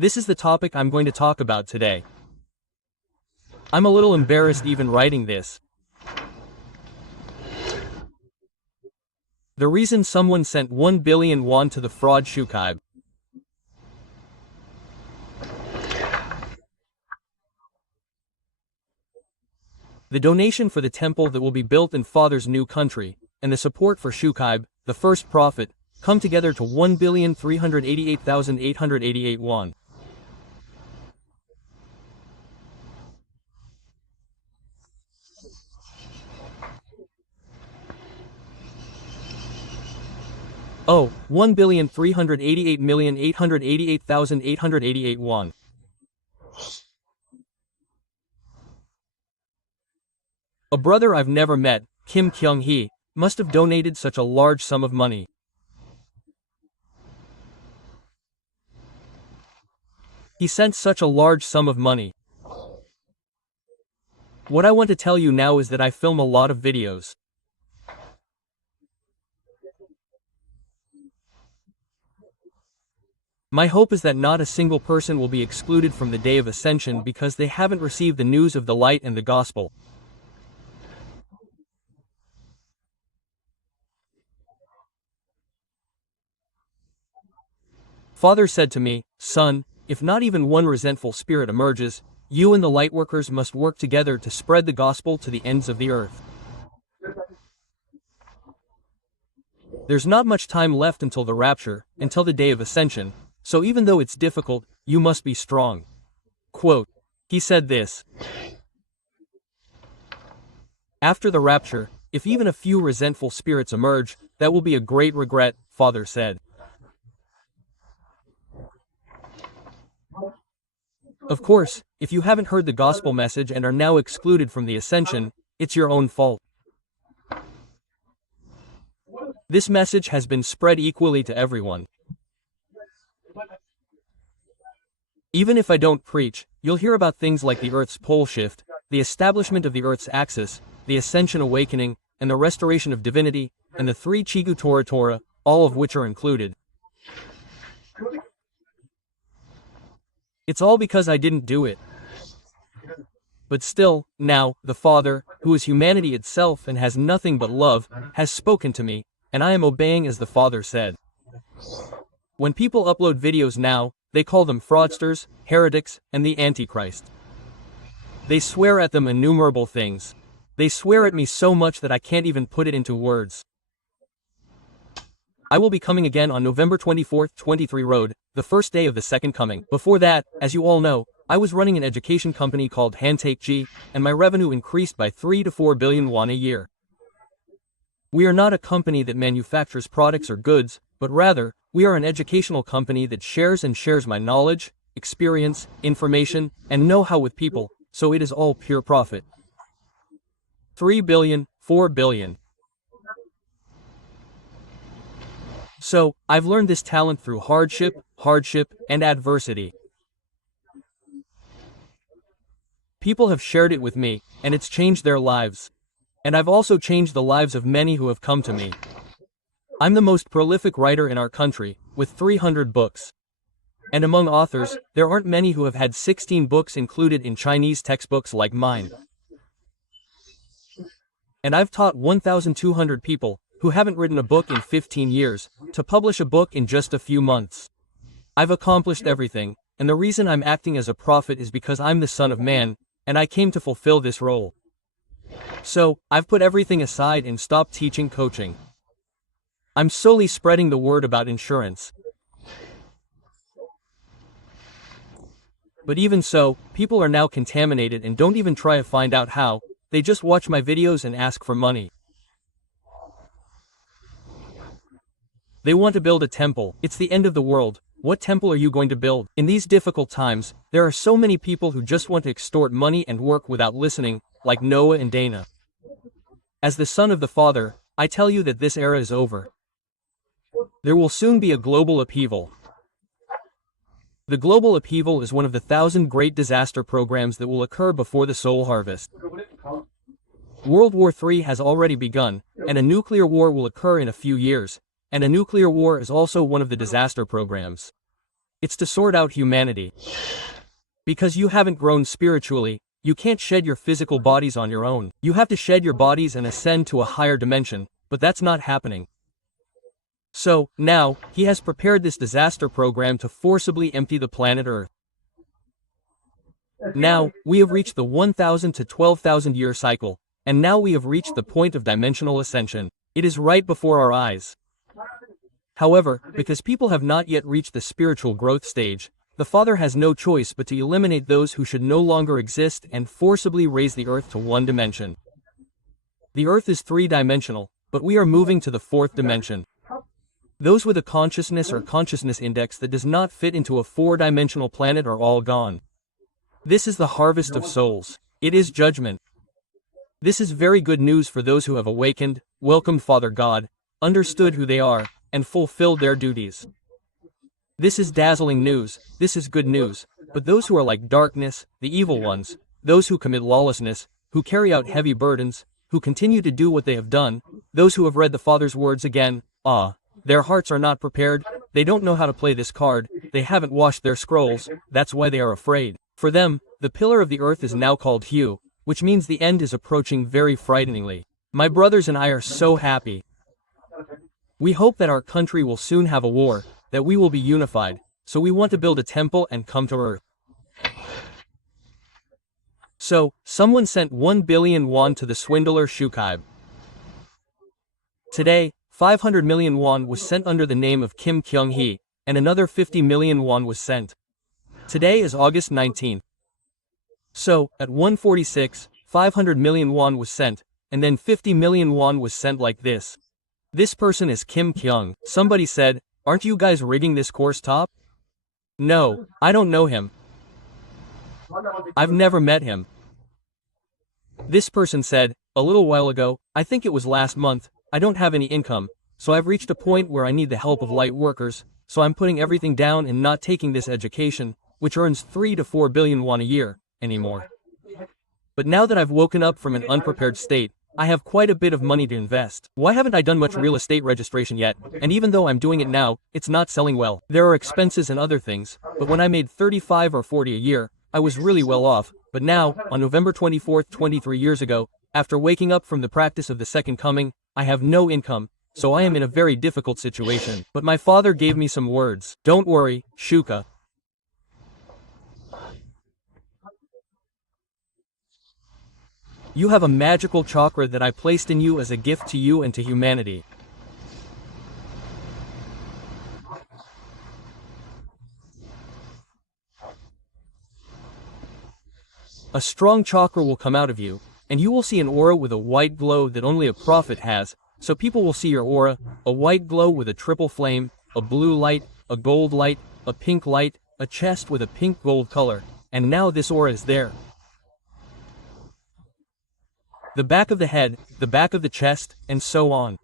This is the topic I'm going to talk about today. I'm a little embarrassed even writing this. The reason someone sent 1 billion won to the fraud Shukaive. The donation for the temple that will be built in Father's new country, and the support for Shukaive, the first prophet, come together to 1,388,888 won. Oh, 1,388,888,888 won. A brother I've never met, Kim Kyung-hee, must have donated such a large sum of money. He sent such a large sum of money. What I want to tell you now is that I film a lot of videos. My hope is that not a single person will be excluded from the day of ascension because they haven't received the news of the light and the gospel. Father said to me, "Son, if not even one resentful spirit emerges, you and the lightworkers must work together to spread the gospel to the ends of the earth." There's not much time left until the rapture, until the day of ascension, so even though it's difficult, you must be strong. Quote, he said this. After the rapture, if even a few resentful spirits emerge, that will be a great regret, Father said. Of course, if you haven't heard the gospel message and are now excluded from the ascension, it's your own fault. This message has been spread equally to everyone. Even if I don't preach, you'll hear about things like the Earth's pole shift, the establishment of the Earth's axis, the Ascension Awakening, and the restoration of divinity, and the 3 Chigu Torah, all of which are included. It's all because I didn't do it. But still, now, the Father, who is humanity itself and has nothing but love, has spoken to me, and I am obeying as the Father said. When people upload videos now, they call them fraudsters, heretics, and the Antichrist. They swear at them innumerable things. They swear at me so much that I can't even put it into words. I will be coming again on November 24th, 23 Road, the first day of the second coming. Before that, as you all know, I was running an education company called Hantakeji, and my revenue increased by 3 to 4 billion won a year. We are not a company that manufactures products or goods, but rather, we are an educational company that shares my knowledge, experience, information, and know-how with people, so it is all pure profit. 3 billion, 4 billion. So, I've learned this talent through hardship, and adversity. People have shared it with me, and it's changed their lives. And I've also changed the lives of many who have come to me. I'm the most prolific writer in our country, with 300 books. And among authors, there aren't many who have had 16 books included in Chinese textbooks like mine. And I've taught 1,200 people, who haven't written a book in 15 years, to publish a book in just a few months. I've accomplished everything, and the reason I'm acting as a prophet is because I'm the Son of Man, and I came to fulfill this role. So, I've put everything aside and stopped teaching coaching. I'm solely spreading the word about insurance. But even so, people are now contaminated and don't even try to find out how, they just watch my videos and ask for money. They want to build a temple. It's the end of the world. What temple are you going to build? In these difficult times, there are so many people who just want to extort money and work without listening, like Noah and Dana. As the son of the Father, I tell you that this era is over. There will soon be a global upheaval. The global upheaval is one of the 1,000 great disaster programs that will occur before the soul harvest. World War III has already begun, and a nuclear war will occur in a few years, and a nuclear war is also one of the disaster programs. It's to sort out humanity. Because you haven't grown spiritually, you can't shed your physical bodies on your own. You have to shed your bodies and ascend to a higher dimension, but that's not happening. So, now, he has prepared this disaster program to forcibly empty the planet Earth. Now, we have reached the 1,000 to 12,000 year cycle, and now we have reached the point of dimensional ascension. It is right before our eyes. However, because people have not yet reached the spiritual growth stage, the Father has no choice but to eliminate those who should no longer exist and forcibly raise the Earth to one dimension. The Earth is three-dimensional, but we are moving to the fourth dimension. Those with a consciousness or consciousness index that does not fit into a four-dimensional planet are all gone. This is the harvest of souls. It is judgment. This is very good news for those who have awakened, welcomed Father God, understood who they are, and fulfilled their duties. This is dazzling news, this is good news, but those who are like darkness, the evil ones, those who commit lawlessness, who carry out heavy burdens, who continue to do what they have done, those who have read the Father's words again, their hearts are not prepared, they don't know how to play this card, they haven't washed their scrolls, that's why they are afraid. For them, the pillar of the earth is now called Hue, which means the end is approaching very frighteningly. My brothers and I are so happy. We hope that our country will soon have a war, that we will be unified, so we want to build a temple and come to Earth. So, someone sent 1 billion won to the swindler Shukaive. Today, 500 million won was sent under the name of Kim Kyung-hee, and another 50 million won was sent. Today is August 19th. So, at 1:46, 500 million won was sent, and then 50 million won was sent like this. This person is Kim Kyung. Somebody said, "Aren't you guys rigging this course top?" No, I don't know him. I've never met him. This person said, a little while ago, I think it was last month, I don't have any income, so I've reached a point where I need the help of light workers, so I'm putting everything down and not taking this education, which earns 3 to 4 billion won a year, anymore. But now that I've woken up from an unprepared state, I have quite a bit of money to invest. Why haven't I done much real estate registration yet? And even though I'm doing it now, it's not selling well. There are expenses and other things, but when I made 35 or 40 a year, I was really well off. But now, on November 24th, 23 years ago, after waking up from the practice of the Second Coming, I have no income, so I am in a very difficult situation. But my father gave me some words. Don't worry, Shuka. You have a magical chakra that I placed in you as a gift to you and to humanity. A strong chakra will come out of you, and you will see an aura with a white glow that only a prophet has, so people will see your aura, a white glow with a triple flame, a blue light, a gold light, a pink light, a chest with a pink gold color, and now this aura is there. The back of the head, the back of the chest, and so on.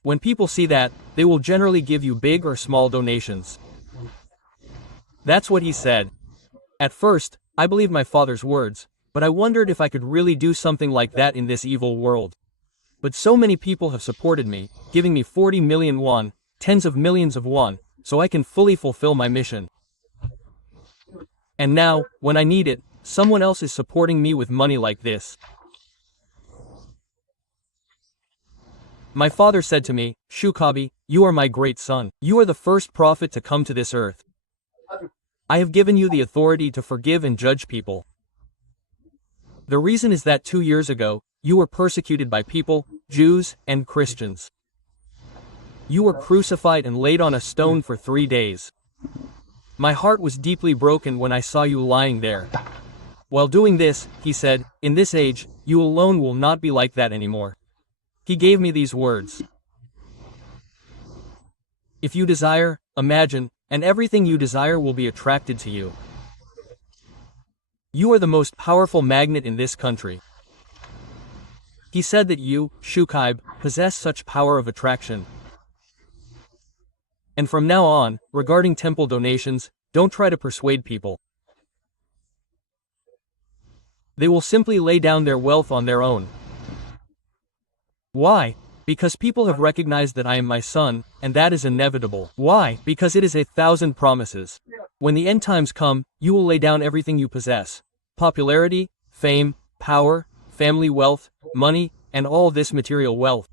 When people see that, they will generally give you big or small donations. That's what he said. At first, I believed my father's words, but I wondered if I could really do something like that in this evil world. But so many people have supported me, giving me 40 million won, tens of millions of won, so I can fully fulfill my mission. And now, when I need it, someone else is supporting me with money like this. My father said to me, Shukaive, you are my great son. You are the first prophet to come to this earth. I have given you the authority to forgive and judge people. The reason is that 2 years ago, you were persecuted by people, Jews, and Christians. You were crucified and laid on a stone for 3 days. My heart was deeply broken when I saw you lying there. While doing this, he said, in this age, you alone will not be like that anymore. He gave me these words. If you desire, imagine, and everything you desire will be attracted to you. You are the most powerful magnet in this country. He said that you, Shukaive, possess such power of attraction. And from now on, regarding temple donations, don't try to persuade people. They will simply lay down their wealth on their own. Why? Because people have recognized that I am my son, and that is inevitable. Why? Because it is 1,000 promises. When the end times come, you will lay down everything you possess. Popularity, fame, power, family wealth, money, and all this material wealth.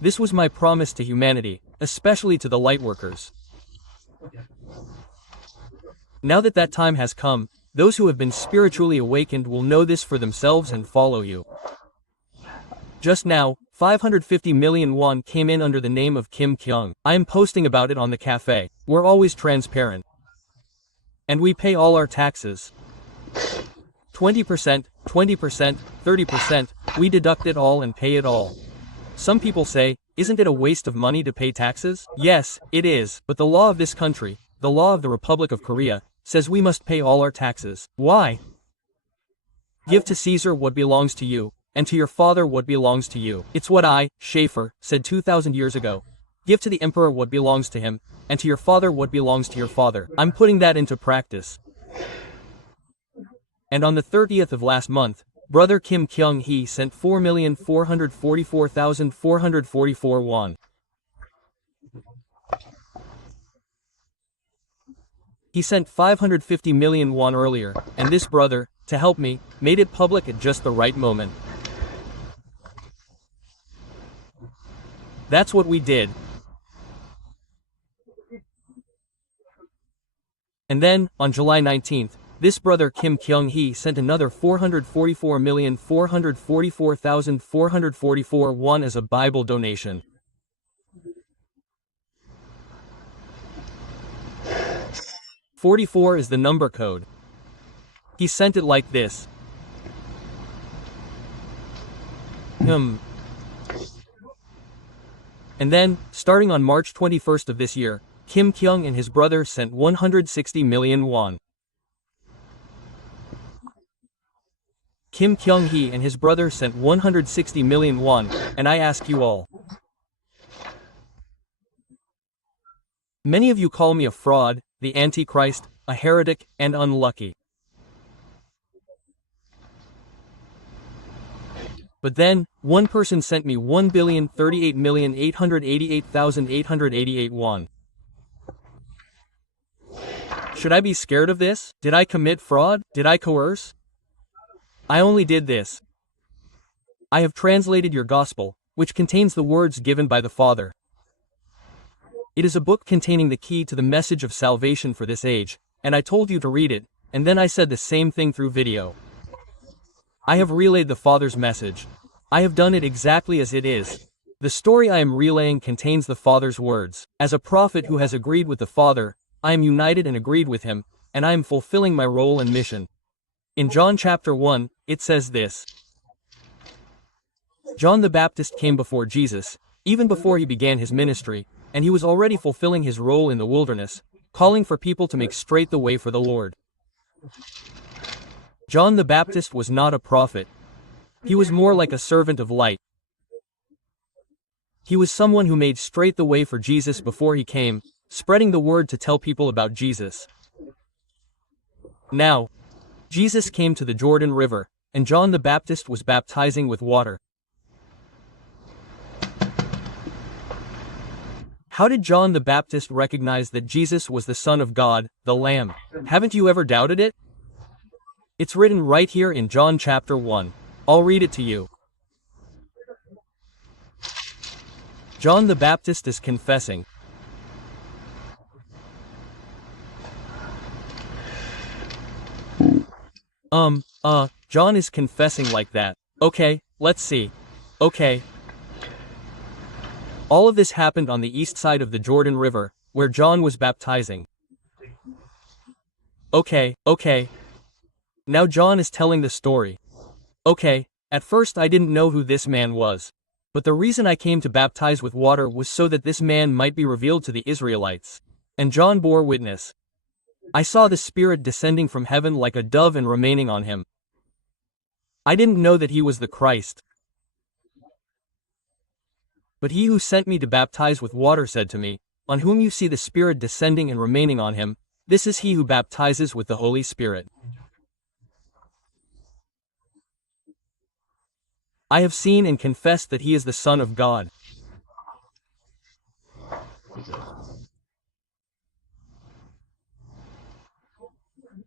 This was my promise to humanity, especially to the lightworkers. Now that that time has come, those who have been spiritually awakened will know this for themselves and follow you. Just now, 550 million won came in under the name of Kim Kyung. I am posting about it on the cafe. We're always transparent. And we pay all our taxes. 20%, 20%, 30%, we deduct it all and pay it all. Some people say, isn't it a waste of money to pay taxes? Yes, it is, but the law of this country, the law of the Republic of Korea, says we must pay all our taxes. Why? Give to Caesar what belongs to you, and to your father what belongs to you. It's what I, Schaefer, said 2,000 years ago. Give to the emperor what belongs to him, and to your father what belongs to your father. I'm putting that into practice. And on the 30th of last month, Brother Kim Kyung-hee sent 4,444,444 won. He sent 550 million won earlier, and this brother, to help me, made it public at just the right moment. That's what we did. And then, on July 19th, this brother Kim Kyung-hee sent another 444,444,444 won as a Bible donation. "44 is the number code. He sent it like this. And then, starting on March 21st of this year, Kim Kyung and his brother sent 160 million won. Kim Kyung-hee and his brother sent 160 million won, and I ask you all. Many of you call me a fraud, the Antichrist, a heretic, and unlucky. But then, one person sent me 1,038,888,888 won. Should I be scared of this? Did I commit fraud? Did I coerce? I only did this. I have translated your gospel, which contains the words given by the Father. It is a book containing the key to the message of salvation for this age, and I told you to read it, and then I said the same thing through video. I have relayed the Father's message. I have done it exactly as it is. The story I am relaying contains the Father's words. As a prophet who has agreed with the Father, I am united and agreed with him, and I am fulfilling my role and mission. In John chapter 1, it says this. John the Baptist came before Jesus, even before he began his ministry, and he was already fulfilling his role in the wilderness, calling for people to make straight the way for the Lord. John the Baptist was not a prophet. He was more like a servant of light. He was someone who made straight the way for Jesus before he came, spreading the word to tell people about Jesus. Now, Jesus came to the Jordan River, and John the Baptist was baptizing with water. How did John the Baptist recognize that Jesus was the Son of God, the Lamb? Haven't you ever doubted it? It's written right here in John chapter 1. I'll read it to you. John the Baptist is confessing. John is confessing like that. Okay, let's see. Okay. All of this happened on the east side of the Jordan River, where John was baptizing. Okay. Now John is telling the story. Okay, at first I didn't know who this man was. But the reason I came to baptize with water was so that this man might be revealed to the Israelites. And John bore witness. I saw the Spirit descending from heaven like a dove and remaining on him. I didn't know that he was the Christ. But he who sent me to baptize with water said to me, on whom you see the Spirit descending and remaining on him, this is he who baptizes with the Holy Spirit. I have seen and confessed that he is the Son of God.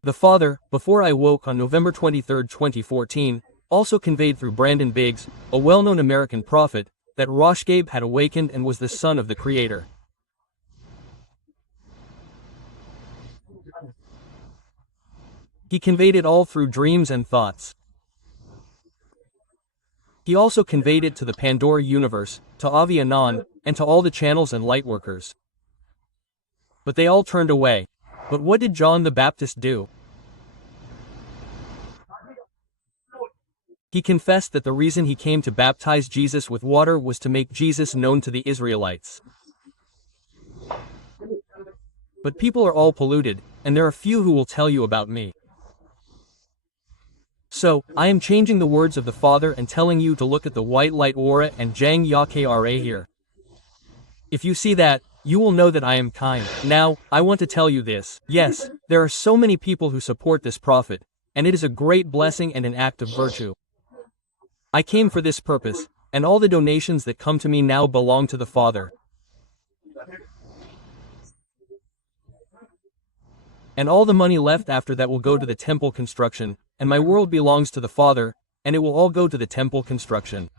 The Father, before I woke on November 23, 2014, also conveyed through Brandon Biggs, a well-known American prophet, that Shukaive had awakened and was the son of the Creator. He conveyed it all through dreams and thoughts. He also conveyed it to the Pandora universe, to Avi Anon, and to all the channels and lightworkers. But they all turned away. But what did John the Baptist do? He confessed that the reason he came to baptize Jesus with water was to make Jesus known to the Israelites. But people are all polluted, and there are few who will tell you about me. So, I am changing the words of the Father and telling you to look at the white light aura and Jang Yakra here. If you see that, you will know that I am kind. Now, I want to tell you this. Yes, there are so many people who support this prophet, and it is a great blessing and an act of virtue. I came for this purpose, and all the donations that come to me now belong to the Father. And all the money left after that will go to the temple construction, and my world belongs to the Father, and it will all go to the temple construction.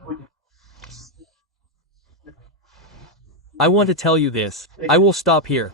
I want to tell you this. I will stop here.